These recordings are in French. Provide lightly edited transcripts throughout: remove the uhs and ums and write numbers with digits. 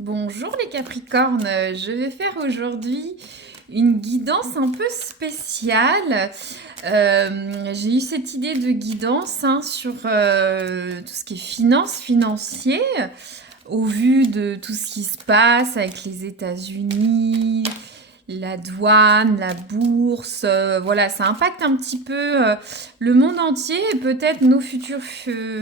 Bonjour les Capricornes, je vais faire aujourd'hui une guidance un peu spéciale. J'ai eu cette idée de guidance sur tout ce qui est financier, au vu de tout ce qui se passe avec les États-Unis, la douane, la bourse. Voilà, ça impacte un petit peu le monde entier et peut-être nos futures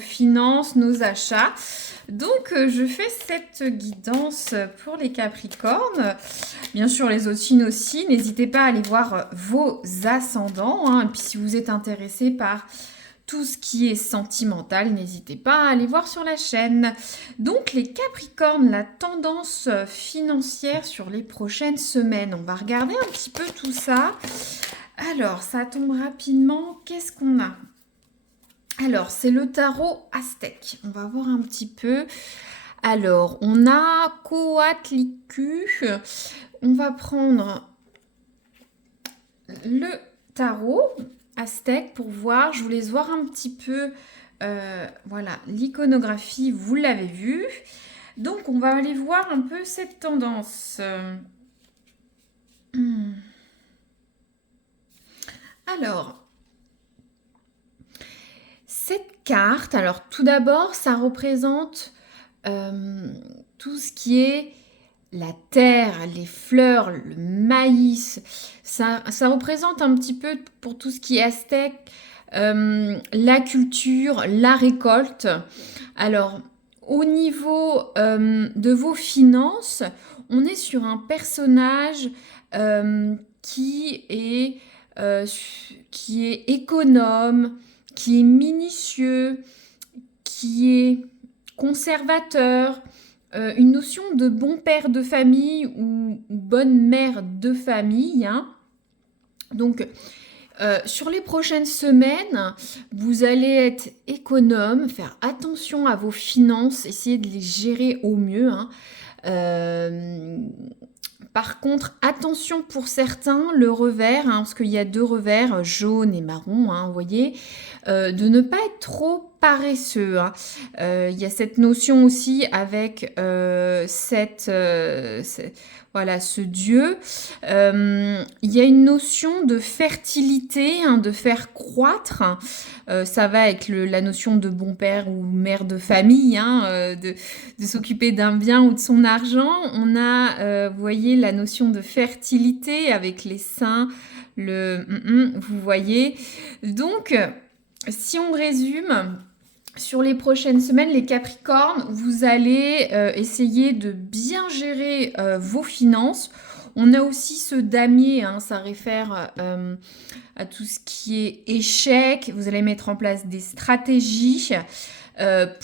finances, nos achats. Donc, je fais cette guidance pour les Capricornes. Bien sûr, les autres signes aussi. N'hésitez pas à aller voir vos ascendants, hein. Et puis, si vous êtes intéressé par tout ce qui est sentimental, n'hésitez pas à aller voir sur la chaîne. Donc, les Capricornes, la tendance financière sur les prochaines semaines. On va regarder un petit peu tout ça. Alors, ça tombe rapidement. Qu'est-ce qu'on a? Alors, c'est le tarot aztèque. On va voir un petit peu. Alors, on a Coatlicue. On va prendre le tarot aztèque pour voir. Je vous laisse voir un petit peu. Voilà, l'iconographie, vous l'avez vu. Donc, on va aller voir un peu cette tendance. Alors, cette carte, alors tout d'abord, ça représente tout ce qui est la terre, les fleurs, le maïs. Ça représente un petit peu pour tout ce qui est aztèque, la culture, la récolte. Alors, au niveau de vos finances, on est sur un personnage qui est, euh, qui est économe, qui est minutieux, qui est conservateur, une notion de bon père de famille ou bonne mère de famille, hein. Donc, sur les prochaines semaines, vous allez être économe, faire attention à vos finances, essayer de les gérer au mieux, hein. Euh, Par contre, attention pour certains, le revers, hein, parce qu'il y a deux revers, jaune et marron, hein, vous voyez, de ne pas être trop paresseux, hein. Il y a cette notion aussi avec voilà, ce dieu. Il y a une notion de fertilité, hein, de faire croître. Ça va avec la notion de bon père ou mère de famille, hein, de s'occuper d'un bien ou de son argent. On a, vous voyez, la notion de fertilité avec les seins, vous voyez. Donc, si on résume, sur les prochaines semaines, les Capricornes, vous allez essayer de bien gérer vos finances. On a aussi ce damier, hein, ça réfère à tout ce qui est échec. Vous allez mettre en place des stratégies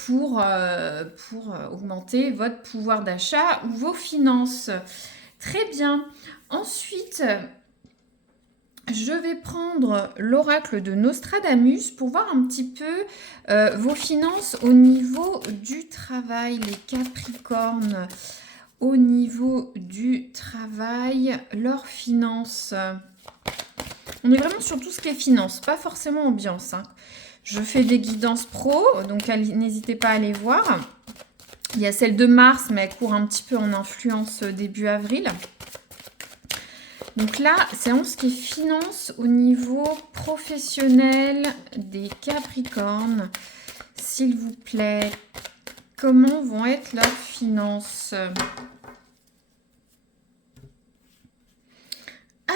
pour augmenter votre pouvoir d'achat ou vos finances. Très bien. Ensuite, je vais prendre l'oracle de Nostradamus pour voir un petit peu vos finances au niveau du travail, les Capricornes. Au niveau du travail, leurs finances. On est vraiment sur tout ce qui est finances, pas forcément ambiance, hein. Je fais des guidances pro, donc n'hésitez pas à aller voir. Il y a celle de mars, mais elle court un petit peu en influence début avril. Donc là, c'est en ce qui est finance au niveau professionnel des Capricornes. S'il vous plaît, comment vont être leurs finances?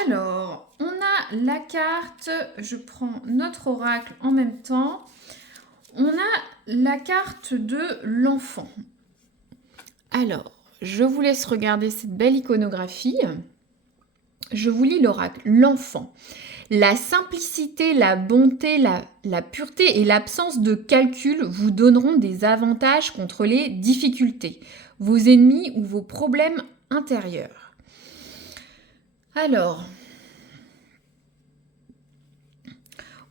Alors, on a la carte, je prends notre oracle en même temps. On a la carte de l'enfant. Alors, je vous laisse regarder cette belle iconographie. Je vous lis l'oracle. L'enfant. La simplicité, la bonté, la pureté et l'absence de calcul vous donneront des avantages contre les difficultés, vos ennemis ou vos problèmes intérieurs. Alors,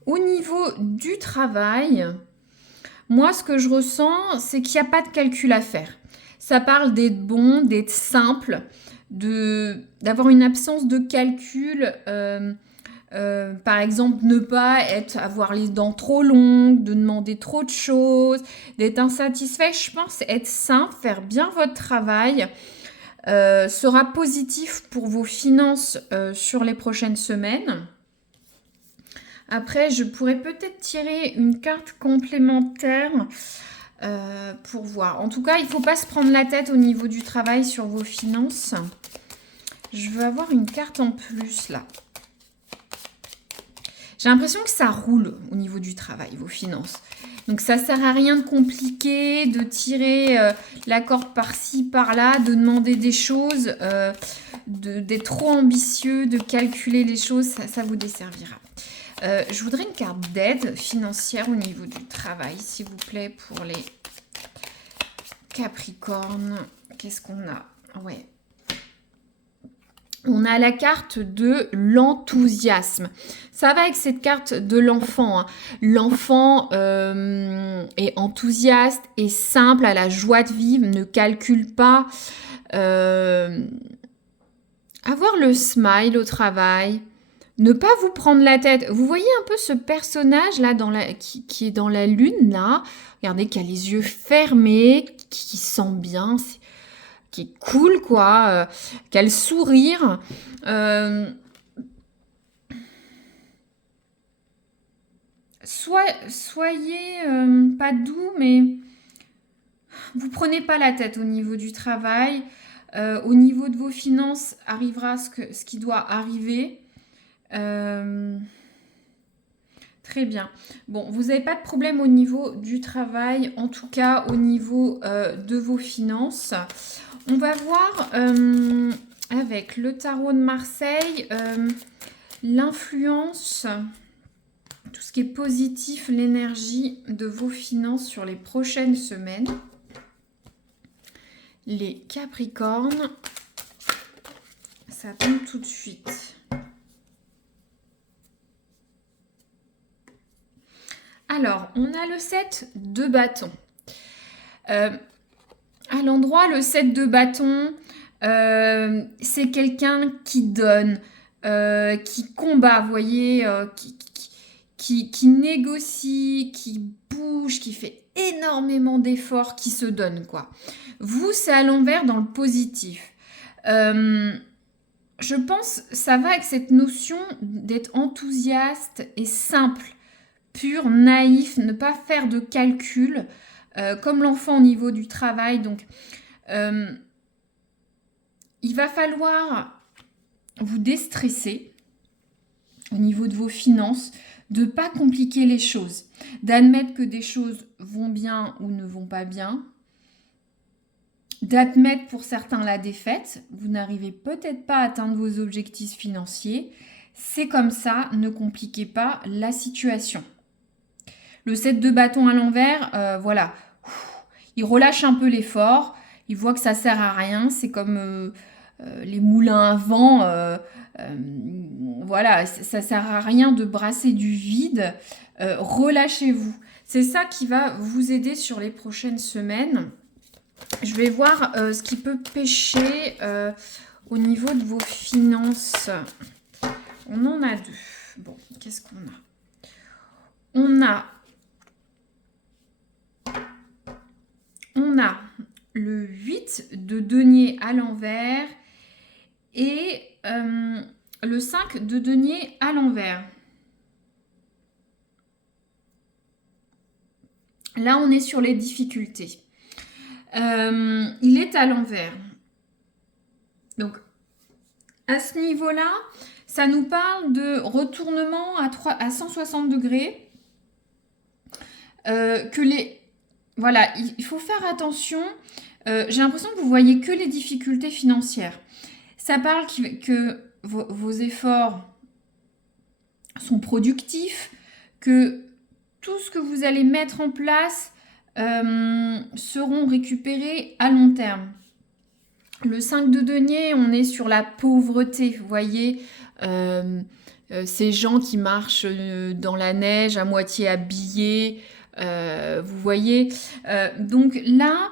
au niveau du travail, moi, ce que je ressens, c'est qu'il n'y a pas de calcul à faire. Ça parle d'être bon, d'être simple, d'avoir une absence de calcul Par exemple, ne pas avoir les dents trop longues, de demander trop de choses, d'être insatisfait. Je pense être simple, faire bien votre travail sera positif pour vos finances sur les prochaines semaines. Après, je pourrais peut-être tirer une carte complémentaire pour voir. En tout cas, il ne faut pas se prendre la tête au niveau du travail sur vos finances. Je veux avoir une carte en plus là. J'ai l'impression que ça roule au niveau du travail, vos finances. Donc ça sert à rien de compliquer, de tirer la corde par-ci, par-là, de demander des choses, d'être trop ambitieux, de calculer les choses, ça vous desservira. Je voudrais une carte d'aide financière au niveau du travail, s'il vous plaît, pour les Capricornes. Qu'est-ce qu'on a? Ouais. On a la carte de l'enthousiasme. Ça va avec cette carte de l'enfant. Hein. L'enfant est enthousiaste, est simple, a la joie de vivre, ne calcule pas. Avoir le smile au travail, ne pas vous prendre la tête. Vous voyez un peu ce personnage là qui est dans la lune là. Regardez, qui a les yeux fermés, qui sent bien. Qui est cool, quoi, qui a le sourire. Soyez pas doux, mais vous prenez pas la tête au niveau du travail. Au niveau de vos finances, arrivera ce qui doit arriver. Très bien. Bon, vous n'avez pas de problème au niveau du travail, en tout cas au niveau de vos finances. On va voir avec le tarot de Marseille l'influence, tout ce qui est positif, l'énergie de vos finances sur les prochaines semaines. Les Capricornes, ça tombe tout de suite. Alors, on a le 7 de bâton. À l'endroit, le 7 de bâton, c'est quelqu'un qui donne, qui combat, vous voyez, qui négocie, qui bouge, qui fait énormément d'efforts, qui se donne, quoi. Vous, c'est à l'envers dans le positif. Je pense ça va avec cette notion d'être enthousiaste et simple, pur, naïf, ne pas faire de calcul, comme l'enfant au niveau du travail. Donc, il va falloir vous déstresser au niveau de vos finances, de ne pas compliquer les choses, d'admettre que des choses vont bien ou ne vont pas bien, d'admettre pour certains la défaite. Vous n'arrivez peut-être pas à atteindre vos objectifs financiers. C'est comme ça, ne compliquez pas la situation. Le 7 de bâton à l'envers, voilà, il relâche un peu l'effort, il voit que ça sert à rien, c'est comme les moulins à vent, voilà, ça sert à rien de brasser du vide, relâchez-vous. C'est ça qui va vous aider sur les prochaines semaines. Je vais voir ce qui peut pêcher au niveau de vos finances. On en a deux. Bon, qu'est-ce qu'on a? On a le 8 de denier à l'envers et le 5 de denier à l'envers. Là, on est sur les difficultés. Il est à l'envers. Donc, à ce niveau-là, ça nous parle de retournement à 160 degrés. Voilà, il faut faire attention. J'ai l'impression que vous voyez que les difficultés financières. Ça parle que vos efforts sont productifs, que tout ce que vous allez mettre en place seront récupérés à long terme. Le 5 de denier, on est sur la pauvreté, vous voyez, ces gens qui marchent dans la neige à moitié habillés, vous voyez. Donc là,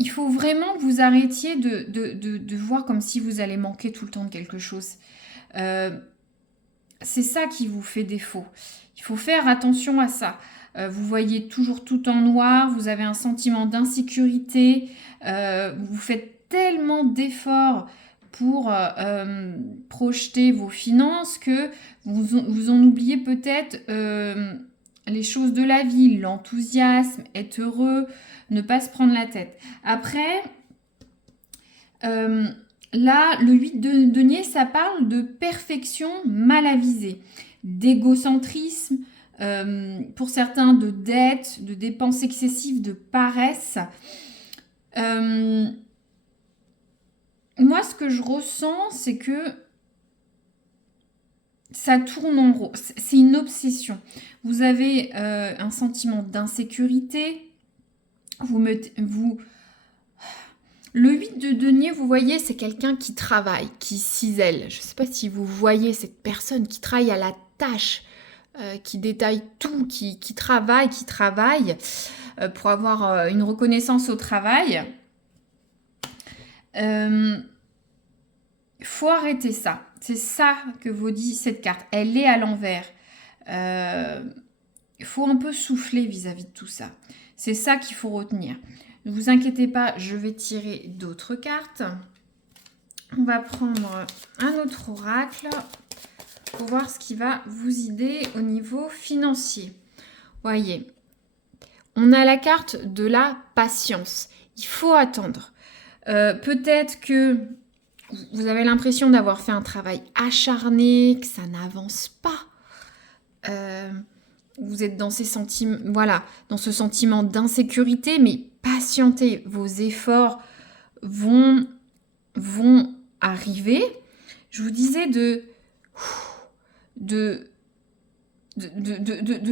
il faut vraiment que vous arrêtiez de voir comme si vous allez manquer tout le temps de quelque chose. C'est ça qui vous fait défaut. Il faut faire attention à ça. Vous voyez toujours tout en noir, vous avez un sentiment d'insécurité, vous faites tellement d'efforts pour projeter vos finances que vous en oubliez peut-être les choses de la vie, l'enthousiasme, être heureux, ne pas se prendre la tête. Après, là, le 8 de denier, ça parle de perfection mal avisée, d'égocentrisme, pour certains de dette, de dépenses excessives, de paresse. Moi, ce que je ressens, c'est que ça tourne en rond. C'est une obsession. Vous avez un sentiment d'insécurité. Le 8 de denier, vous voyez, c'est quelqu'un qui travaille, qui cisèle. Je ne sais pas si vous voyez cette personne qui travaille à la tâche, qui détaille tout, qui travaille pour avoir une reconnaissance au travail. Faut arrêter ça. C'est ça que vous dit cette carte. Elle est à l'envers. Il faut un peu souffler vis-à-vis de tout ça. C'est ça qu'il faut retenir. Ne vous inquiétez pas, je vais tirer d'autres cartes. On va prendre un autre oracle pour voir ce qui va vous aider au niveau financier. Voyez, on a la carte de la patience. Il faut attendre. Peut-être que vous avez l'impression d'avoir fait un travail acharné, que ça n'avance pas. Vous êtes dans ces sentiments, voilà, dans ce sentiment d'insécurité, mais patientez, vos efforts vont arriver. Je vous disais de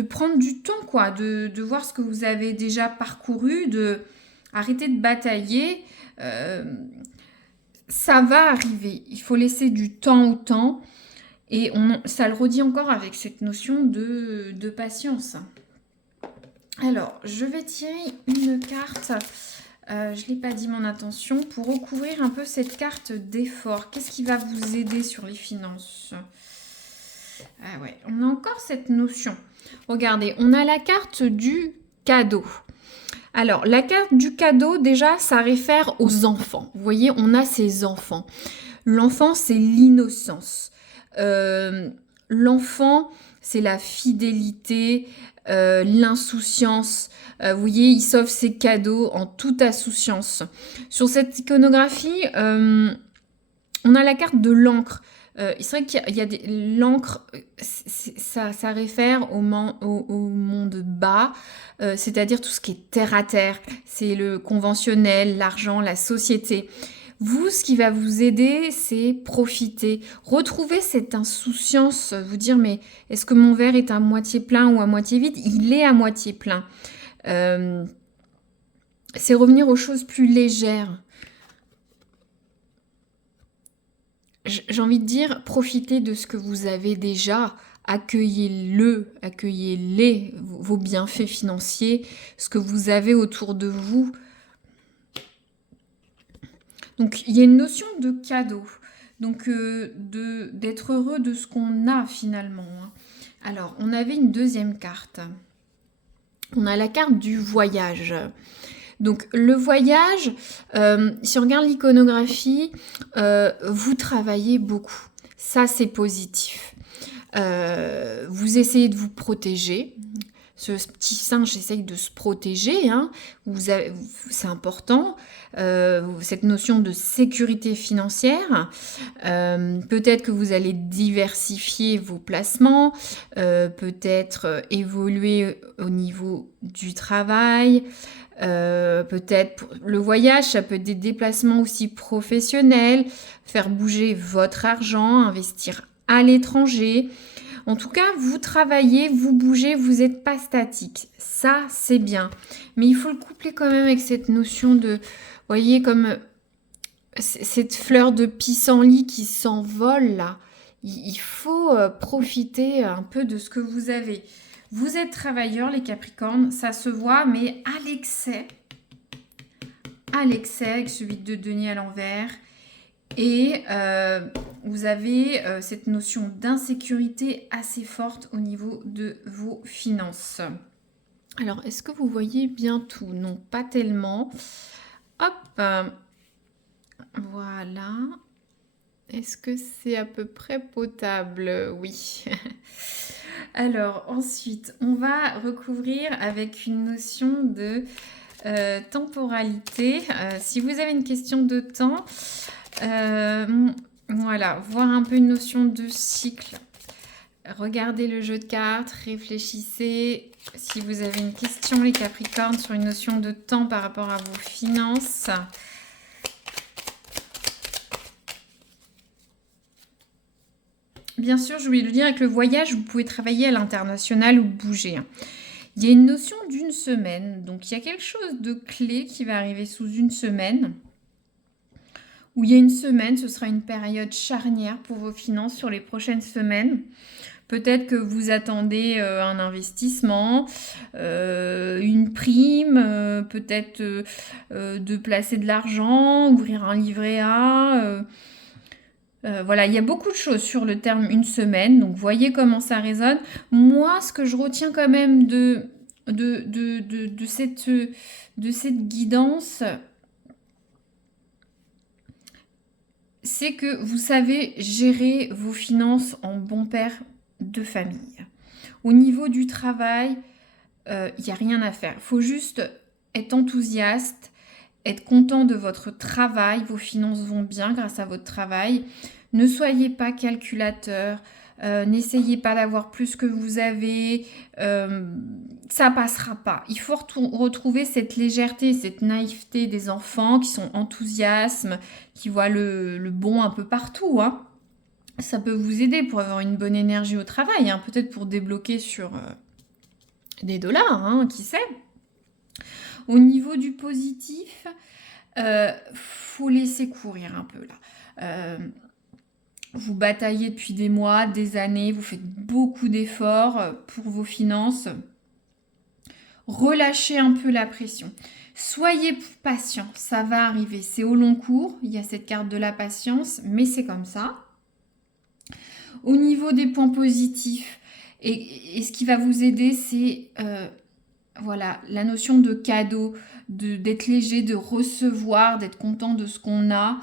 prendre du temps, quoi, de voir ce que vous avez déjà parcouru, de arrêter de batailler. Ça va arriver. Il faut laisser du temps au temps. Et ça le redit encore avec cette notion de patience. Alors, je vais tirer une carte. Je ne l'ai pas dit mon intention. Pour recouvrir un peu cette carte d'effort. Qu'est-ce qui va vous aider sur les finances? Ah ouais, on a encore cette notion. Regardez, on a la carte du cadeau. Alors, la carte du cadeau, déjà, ça réfère aux enfants. Vous voyez, on a ces enfants. L'enfant, c'est l'innocence. L'enfant, c'est la fidélité, l'insouciance. Vous voyez, il s'offre ses cadeaux en toute insouciance. Sur cette iconographie, on a la carte de l'encre. C'est vrai qu'il y a l'encre, ça réfère au monde bas, c'est-à-dire tout ce qui est terre à terre. C'est le conventionnel, l'argent, la société. Vous, ce qui va vous aider, c'est profiter. Retrouver cette insouciance, vous dire, mais est-ce que mon verre est à moitié plein ou à moitié vide? Il est à moitié plein. C'est revenir aux choses plus légères. J'ai envie de dire, profitez de ce que vous avez déjà. Accueillez-les, vos bienfaits financiers, ce que vous avez autour de vous. Donc, il y a une notion de cadeau, donc d'être heureux de ce qu'on a finalement. Alors, on avait une deuxième carte. On a la carte du voyage. Donc, le voyage, si on regarde l'iconographie, vous travaillez beaucoup. Ça, c'est positif. Vous essayez de vous protéger. Ce petit singe essaye de se protéger, hein. C'est important, cette notion de sécurité financière. Peut-être que vous allez diversifier vos placements, peut-être évoluer au niveau du travail, peut-être le voyage, ça peut être des déplacements aussi professionnels, faire bouger votre argent, investir à l'étranger. En tout cas, vous travaillez, vous bougez, vous n'êtes pas statique. Ça, c'est bien. Mais il faut le coupler quand même avec cette notion de, vous voyez, comme cette fleur de pissenlit qui s'envole là. Il faut profiter un peu de ce que vous avez. Vous êtes travailleurs, les Capricornes, ça se voit, mais à l'excès, avec ce 8 de denier à l'envers. Et vous avez cette notion d'insécurité assez forte au niveau de vos finances. Alors, est-ce que vous voyez bien tout? Non, pas tellement. Hop, voilà. Est-ce que c'est à peu près potable? Oui. Alors, ensuite, on va recouvrir avec une notion de temporalité. Si vous avez une question de temps, voilà, voir un peu une notion de cycle. Regardez le jeu de cartes, réfléchissez. Si vous avez une question, les Capricornes, sur une notion de temps par rapport à vos finances. Bien sûr, je voulais le dire, avec le voyage, vous pouvez travailler à l'international ou bouger. Il y a une notion d'une semaine. Donc, il y a quelque chose de clé qui va arriver sous une semaine. Où il y a une semaine, ce sera une période charnière pour vos finances sur les prochaines semaines. Peut-être que vous attendez un investissement, une prime, peut-être de placer de l'argent, ouvrir un livret A. Voilà, il y a beaucoup de choses sur le terme une semaine, donc voyez comment ça résonne. Moi, ce que je retiens quand même de cette guidance, c'est que vous savez gérer vos finances en bon père de famille. Au niveau du travail, il n'y a rien à faire. Il faut juste être enthousiaste, être content de votre travail. Vos finances vont bien grâce à votre travail. Ne soyez pas calculateur. N'essayez pas d'avoir plus que vous avez. Ça passera pas. Il faut retrouver cette légèreté, cette naïveté des enfants qui sont enthousiastes, qui voient le bon un peu partout, hein. Ça peut vous aider pour avoir une bonne énergie au travail, hein, peut-être pour débloquer sur des dollars, hein, qui sait. Au niveau du positif, faut laisser courir un peu là. Vous bataillez depuis des mois, des années, vous faites beaucoup d'efforts pour vos finances. Relâchez un peu la pression. Soyez patient, ça va arriver. C'est au long cours, il y a cette carte de la patience, mais c'est comme ça. Au niveau des points positifs, et ce qui va vous aider, c'est voilà, la notion de cadeau, d'être léger, de recevoir, d'être content de ce qu'on a,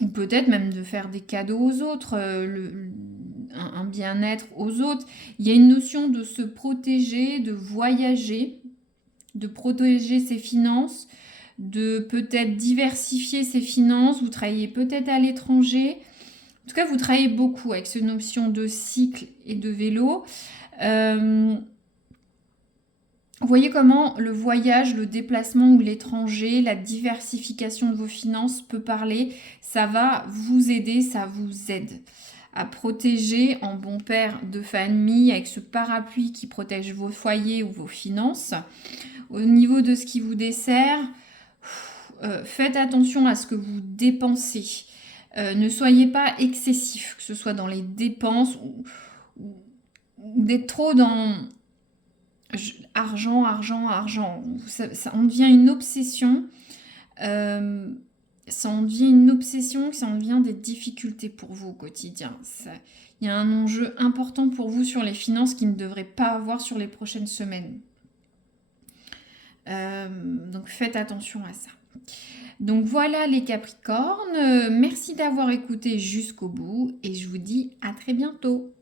ou peut-être même de faire des cadeaux aux autres, un bien-être aux autres. Il y a une notion de se protéger, de voyager, de protéger ses finances, de peut-être diversifier ses finances. Vous travaillez peut-être à l'étranger. En tout cas, vous travaillez beaucoup avec cette notion de cycle et de vélo. Vous voyez comment le voyage, le déplacement ou l'étranger, la diversification de vos finances peut parler. Ça va vous aider, ça vous aide à protéger en bon père de famille avec ce parapluie qui protège vos foyers ou vos finances. Au niveau de ce qui vous dessert, faites attention à ce que vous dépensez. Ne soyez pas excessif, que ce soit dans les dépenses ou d'être trop dans argent. Ça en devient une obsession. Ça en devient une obsession, ça en devient des difficultés pour vous au quotidien. Il y a un enjeu important pour vous sur les finances qui ne devrait pas avoir sur les prochaines semaines. Donc faites attention à ça. Donc voilà les Capricornes, merci d'avoir écouté jusqu'au bout et je vous dis à très bientôt.